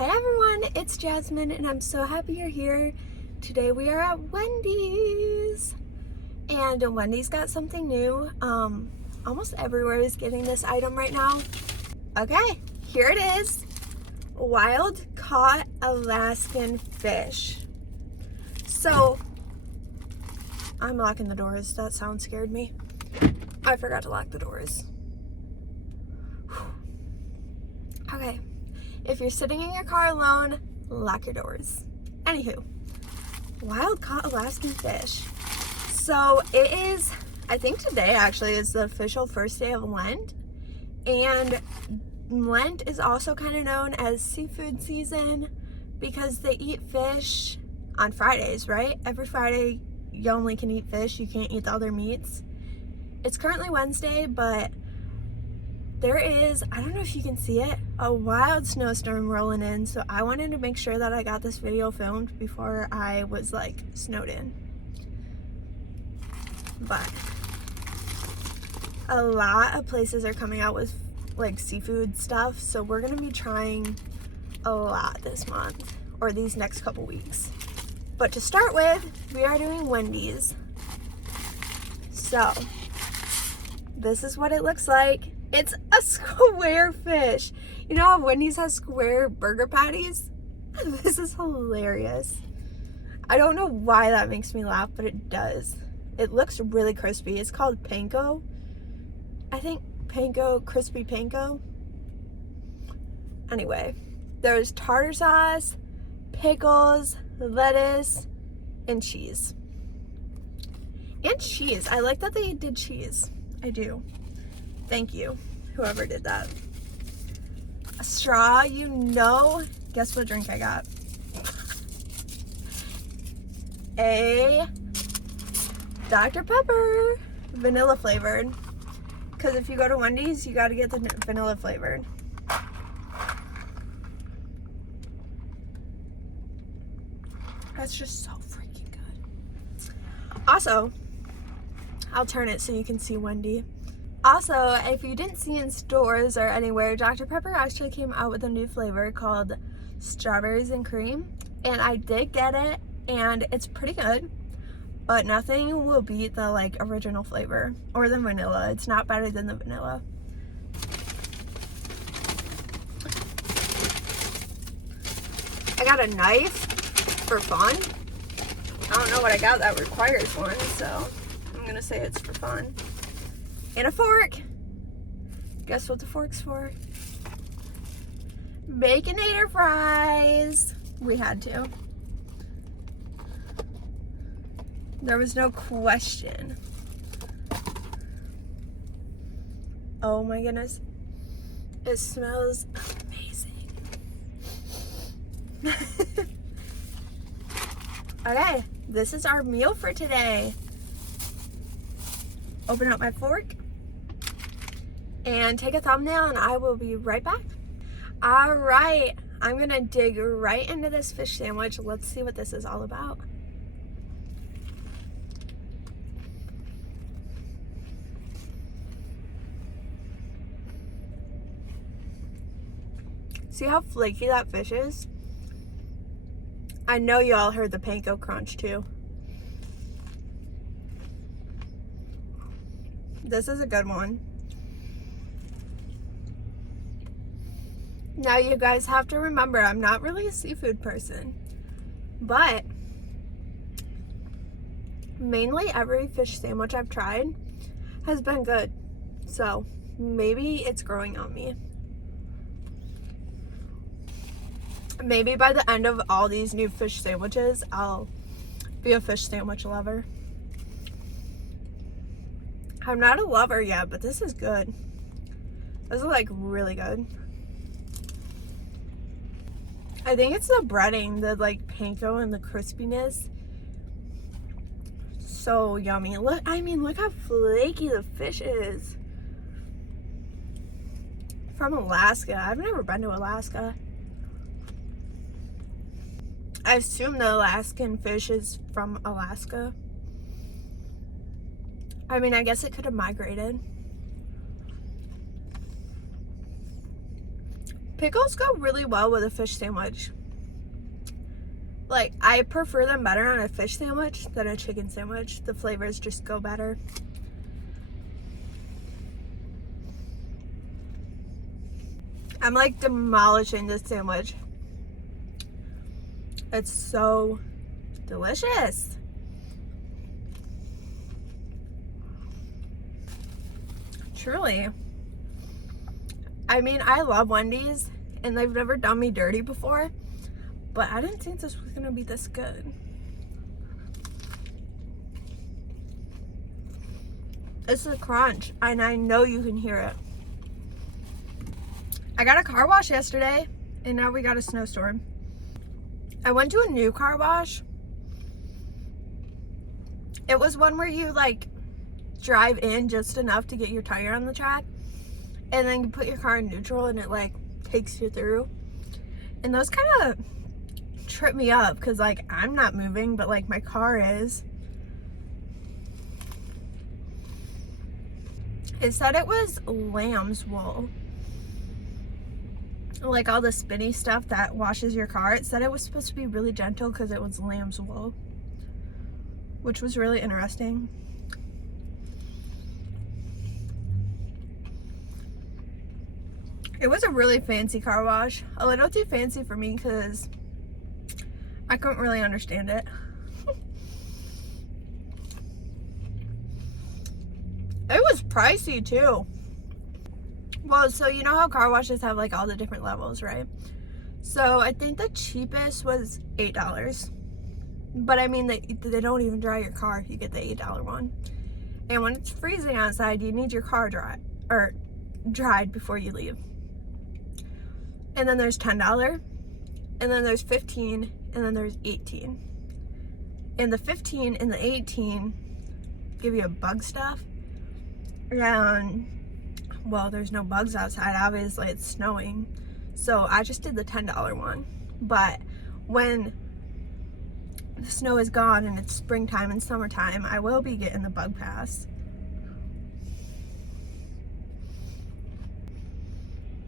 Hey everyone, it's Jasmine and I'm so happy you're here. Today we are at Wendy's and Wendy's got something new. Almost everywhere is getting this item right now. Okay, here it is. Wild caught Alaskan fish. So, I'm locking the doors. That sound scared me. I forgot to lock the doors. Okay. If you're sitting in your car alone, lock your doors. Anywho, wild caught Alaskan fish. So it is, I think today actually is the official first day of Lent. And Lent is also kind of known as seafood season because they eat fish on Fridays, right? Every Friday you only can eat fish, you can't eat the other meats. It's currently Wednesday, but there is, I don't know if you can see it, a wild snowstorm rolling in, so I wanted to make sure that I got this video filmed before I was like snowed in. But a lot of places are coming out with like seafood stuff, so we're gonna be trying a lot this month or these next couple weeks. But to start with, we are doing Wendy's. So this is what it looks like. It's a square fish. You know how Wendy's has square burger patties? This is hilarious. I don't know why that makes me laugh, but it does. It looks really crispy. It's called Panko. I think Panko, crispy Panko. Anyway, there's tartar sauce, pickles, lettuce, and cheese. And cheese. I like that they did cheese. I do. Thank you, whoever did that. A straw, you know. Guess what drink I got? A Dr. Pepper, vanilla flavored. Because if you go to Wendy's, you gotta get the vanilla flavored. That's just so freaking good. Also, I'll turn it so you can see Wendy. Also, if you didn't see in stores or anywhere, Dr. Pepper actually came out with a new flavor called Strawberries and Cream. And I did get it, and it's pretty good. But nothing will beat the like original flavor or the vanilla. It's not better than the vanilla. I got a knife for fun. I don't know what I got that requires one, so I'm gonna say it's for fun. And a fork. Guess what the fork's for? Baconator fries. We had to. There was no question. Oh my goodness. It smells amazing. Okay, this is our meal for today. Open up my fork and take a thumbnail, and I will be right back. All right, I'm gonna dig right into this fish sandwich. Let's see what this is all about. See how flaky that fish is? I know you all heard the Panko crunch too. This is a good one. Now you guys have to remember, I'm not really a seafood person, but mainly every fish sandwich I've tried has been good. So maybe it's growing on me. Maybe by the end of all these new fish sandwiches, I'll be a fish sandwich lover. I'm not a lover yet, but this is good. This is like really good. I think it's the breading, the like panko and the crispiness. So yummy. Look, I mean, look how flaky the fish is. From Alaska. I've never been to Alaska. I assume the Alaskan fish is from Alaska. I mean, I guess it could have migrated. Pickles go really well with a fish sandwich. Like, I prefer them better on a fish sandwich than a chicken sandwich. The flavors just go better. I'm like demolishing this sandwich. It's so delicious. Truly. I mean, I love Wendy's and they've never done me dirty before, but I didn't think this was gonna be this good. It's a crunch, and I know you can hear it. I got a car wash yesterday, and now we got a snowstorm. I went to a new car wash. It was one where you like drive in just enough to get your tire on the track, and then you put your car in neutral and it like takes you through. And those kind of trip me up because like I'm not moving, but like my car is. It said it was lamb's wool. Like all the spinny stuff that washes your car. It said it was supposed to be really gentle because it was lamb's wool, which was really interesting. It was a really fancy car wash. A little too fancy for me because I couldn't really understand it. It was pricey too. Well, so you know how car washes have like all the different levels, right? So I think the cheapest was $8. But I mean, they don't even dry your car if you get the $8 one. And when it's freezing outside, you need your car dried before you leave. And then there's $10, and then there's $15, and then there's $18. And the $15 and the $18 give you a bug stuff. And well, there's no bugs outside, obviously it's snowing. So I just did the $10 one. But when the snow is gone and it's springtime and summertime, I will be getting the bug pass.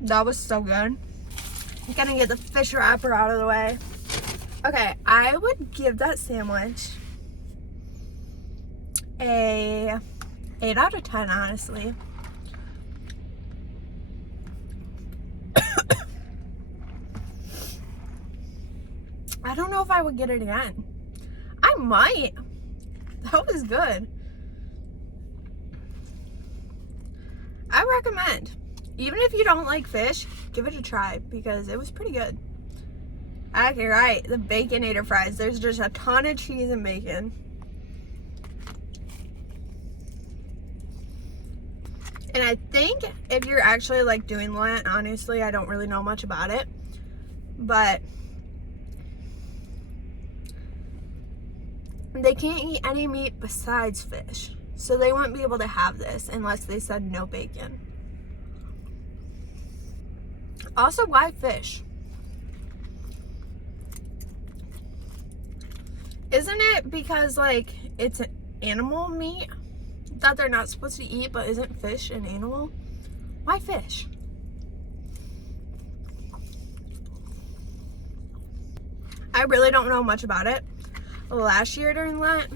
That was so good. I'm gonna get the fish wrapper out of the way. Okay, I would give that sandwich a 8 out of 10, honestly. I don't know if I would get it again. I might. That was good. I recommend. Even if you don't like fish, give it a try because it was pretty good. Okay, right, the Baconator fries. There's just a ton of cheese and bacon. And I think if you're actually like doing Lent, honestly, I don't really know much about it, but they can't eat any meat besides fish. So they wouldn't be able to have this unless they said no bacon. Also, why fish? Isn't it because like it's an animal meat that they're not supposed to eat, but isn't fish an animal? Why fish? I really don't know much about it. Last year during Lent,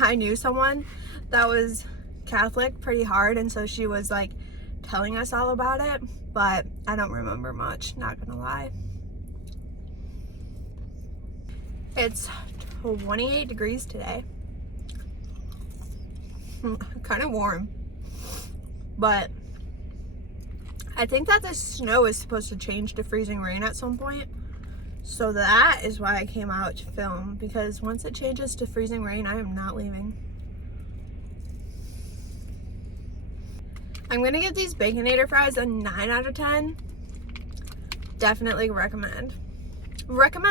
I knew someone that was Catholic pretty hard, and so she was like telling us all about it, but I don't remember much, not gonna lie. It's 28 degrees today. Kind of warm, but I think that the snow is supposed to change to freezing rain at some point, so that is why I came out to film, because once it changes to freezing rain, I am not leaving. I'm gonna give these Baconator fries a 9 out of 10. Definitely recommend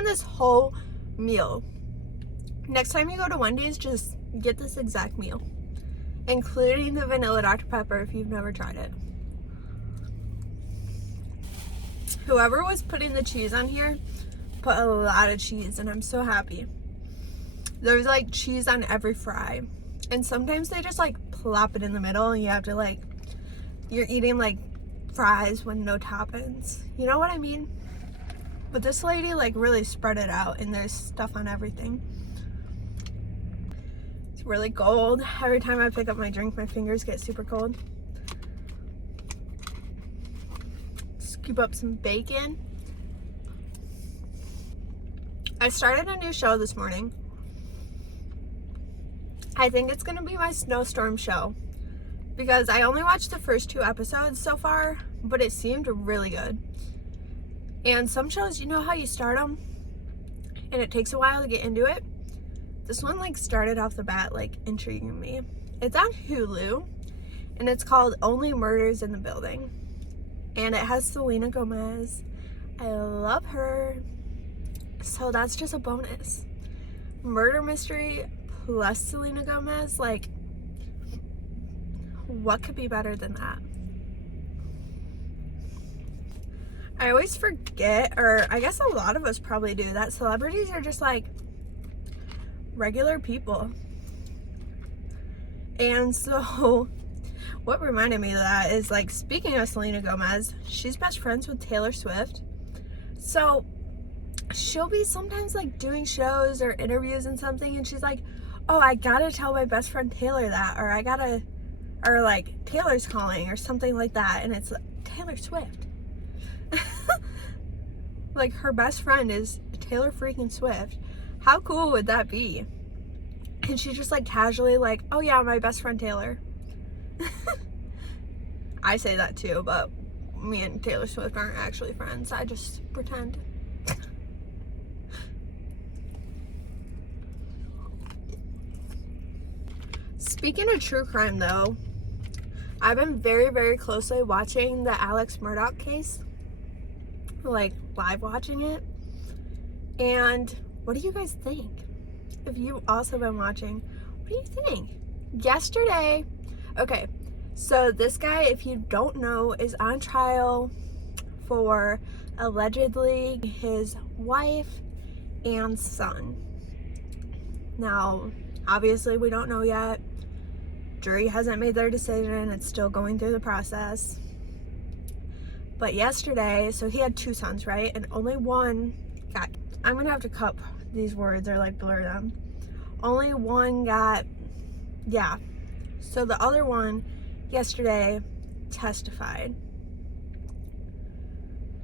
this whole meal. Next time you go to Wendy's, just get this exact meal, including the vanilla Dr. Pepper if you've never tried it. Whoever was putting the cheese on here put a lot of cheese, and I'm so happy. There's like cheese on every fry, and sometimes they just like plop it in the middle and you have to like, you're eating like fries with no toppings. You know what I mean? But this lady like really spread it out and there's stuff on everything. It's really cold. Every time I pick up my drink, my fingers get super cold. Scoop up some bacon. I started a new show this morning. I think it's gonna be my snowstorm show because I only watched the first 2 episodes so far, but it seemed really good. And some shows, you know how you start them and it takes a while to get into it? This one like started off the bat like intriguing me. It's on Hulu and it's called Only Murders in the Building. And it has Selena Gomez. I love her. So that's just a bonus. Murder mystery plus Selena Gomez, like what could be better than that? I always forget, or I guess a lot of us probably do, that celebrities are just like regular people. And so what reminded me of that is like, speaking of Selena Gomez, she's best friends with Taylor Swift. So she'll be sometimes like doing shows or interviews and something and she's like, oh, I gotta tell my best friend Taylor that, or like Taylor's calling or something like that, and it's Taylor Swift. Like her best friend is Taylor freaking Swift. How cool would that be? And she's just like casually like, oh yeah, my best friend Taylor. I say that too, but me and Taylor Swift aren't actually friends. I just pretend. Speaking of true crime though, I've been very, very closely watching the Alex Murdaugh case. Like live watching it. And what do you guys think? If you've also been watching, what do you think? Yesterday, okay, so this guy, if you don't know, is on trial for allegedly his wife and son. Now, obviously we don't know yet. Jury hasn't made their decision. It's still going through the process. But yesterday, so he had 2 sons, right? And only one got, I'm gonna have to cut these words or like blur them. Only one got, yeah. So the other one yesterday testified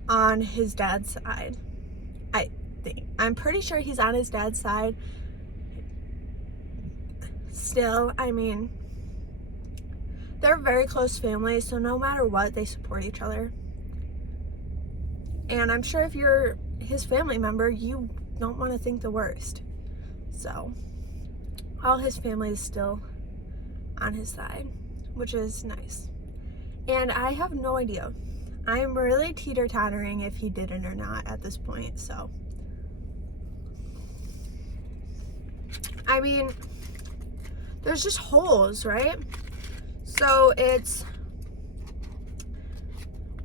on his dad's side. I think, I'm pretty sure he's on his dad's side. Still, I mean, they're very close families, so no matter what, they support each other. And I'm sure if you're his family member, you don't want to think the worst. So, all his family is still on his side, which is nice. And I have no idea. I'm really teeter-tottering if he did it or not at this point, so. I mean, there's just holes, right? So it's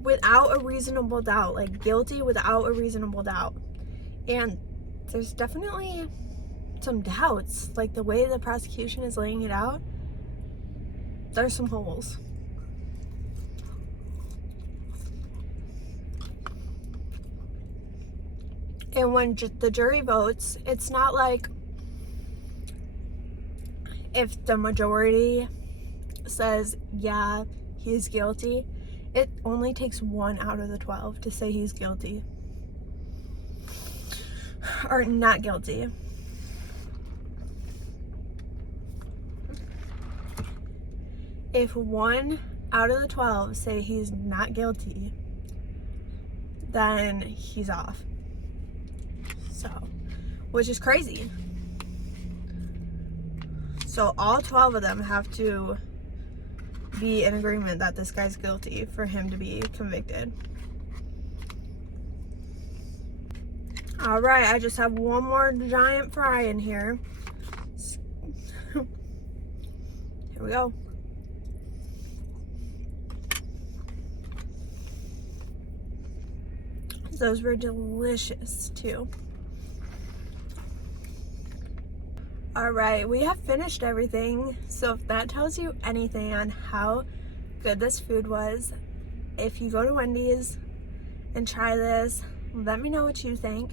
without a reasonable doubt, like guilty without a reasonable doubt. And there's definitely some doubts, like the way the prosecution is laying it out, there's some holes. And when the jury votes, it's not like if the majority says, yeah, he's guilty, it only takes 1 out of the 12 to say he's guilty. Or not guilty. If 1 out of the 12 say he's not guilty, then he's off. So, which is crazy. So all 12 of them have to be in agreement that this guy's guilty for him to be convicted. All right, I just have one more giant fry in here. Here we go. Those were delicious too. All right, we have finished everything. So if that tells you anything on how good this food was, if you go to Wendy's and try this, let me know what you think.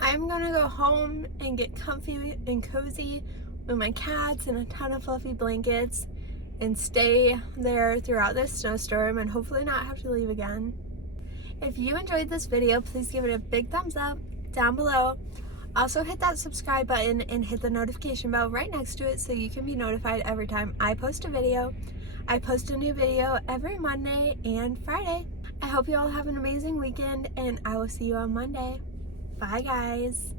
I'm gonna go home and get comfy and cozy with my cats and a ton of fluffy blankets and stay there throughout this snowstorm and hopefully not have to leave again. If you enjoyed this video, please give it a big thumbs up down below. Also hit that subscribe button and hit the notification bell right next to it so you can be notified every time I post a video. I post a new video every Monday and Friday. I hope you all have an amazing weekend and I will see you on Monday. Bye guys.